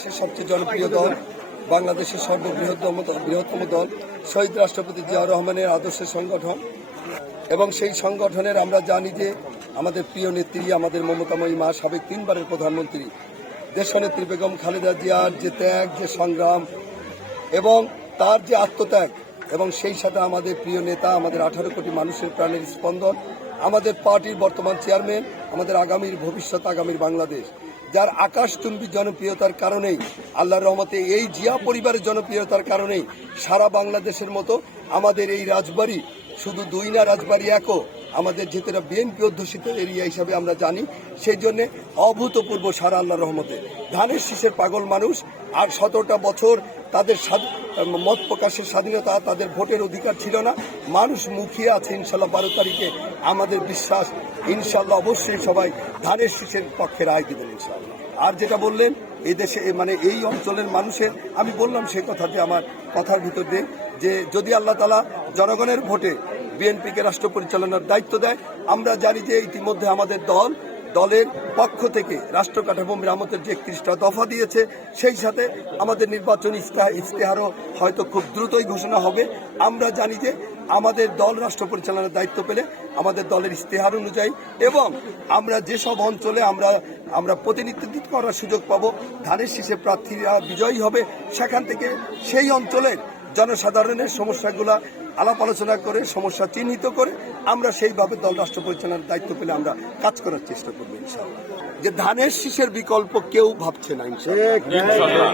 বাংলাদেশের সবচেয়ে জনপ্রিয় দল, বাংলাদেশের বৃহত্তম দল, শহীদ রাষ্ট্রপতি জিয়াউর রহমানের আদর্শের সংগঠন। এবং সেই সংগঠনের আমরা জানি যে আমাদের প্রিয় নেত্রী, আমাদের মমতাময়ী মা, সাবেক 3 বারের প্রধানমন্ত্রী দেশনেত্রী বেগম খালেদা জিয়ার যে ত্যাগ, যে সংগ্রাম এবং তার যে আত্মত্যাগ, এবং সেই সাথে আমাদের প্রিয় নেতা, আমাদের 18 কোটি মানুষের প্রাণের স্পন্দন, আমাদের পার্টির বর্তমান চেয়ারম্যান, আমাদের আগামীর ভবিষ্যৎ, আগামীর বাংলাদেশ, যার আকাশচুম্বী জনপ্রিয়তার কারণেই, আল্লাহর রহমতে এই জিয়া পরিবারের জনপ্রিয়তার কারণেই সারা বাংলাদেশের মতো আমাদের এই রাজবাড়ী শুধু 2 না, রাজবাড়ী 1ও আমাদের যেটা বিএনপি অধ্যুষিত এরিয়া হিসাবে আমরা জানি। সেই জন্যে অভূতপূর্ব সারা আল্লাহর রহমতে ধানের শীষের পাগল মানুষ আর 17টা বছর তাদের মত প্রকাশের স্বাধীনতা, তাদের ভোটের অধিকার ছিল না। মানুষ মুখিয়ে আছে ইনশাল্লাহ 12 তারিখে। আমাদের বিশ্বাস ইনশাল্লাহ অবশ্যই সবাই ধানের শীষের পক্ষে রায় দেবেন ইনশাল্লাহ। আর যেটা বললেন এই দেশে মানে এই অঞ্চলের মানুষের, আমি বললাম সেই কথাতে আমার কথার ভিতর দিয়ে যে যদি আল্লাহ তাআলা জনগণের ভোটে বিএনপিকে রাষ্ট্র পরিচালনার দায়িত্ব দেয়, আমরা জানি যে ইতিমধ্যে আমাদের দলের পক্ষ থেকে রাষ্ট্র কাঠামো মেরামতের যে 31টা দফা দিয়েছে, সেই সাথে আমাদের নির্বাচনী ইশতেহারও হয়তো খুব দ্রুতই ঘোষণা হবে। আমরা জানি যে আমাদের দল রাষ্ট্র পরিচালনার দায়িত্ব পেলে আমাদের দলের ইশতেহার অনুযায়ী এবং আমরা যেসব অঞ্চলে আমরা প্রতিনিধিত্ব করার সুযোগ পাবো, ধানের শীষে প্রার্থীরা বিজয়ী হবে, সেখান থেকে সেই অঞ্চলের জনসাধারণের সমস্যাগুলা আলাপ আলোচনা করে, সমস্যা চিহ্নিত করে আমরা সেইভাবে দল রাষ্ট্র পরিচালনার দায়িত্ব পেলে আমরা কাজ করার চেষ্টা করবো ইনশাআল্লাহ। যে ধানের শীষের বিকল্প কেউ ভাবছে না ইনশাআল্লাহ।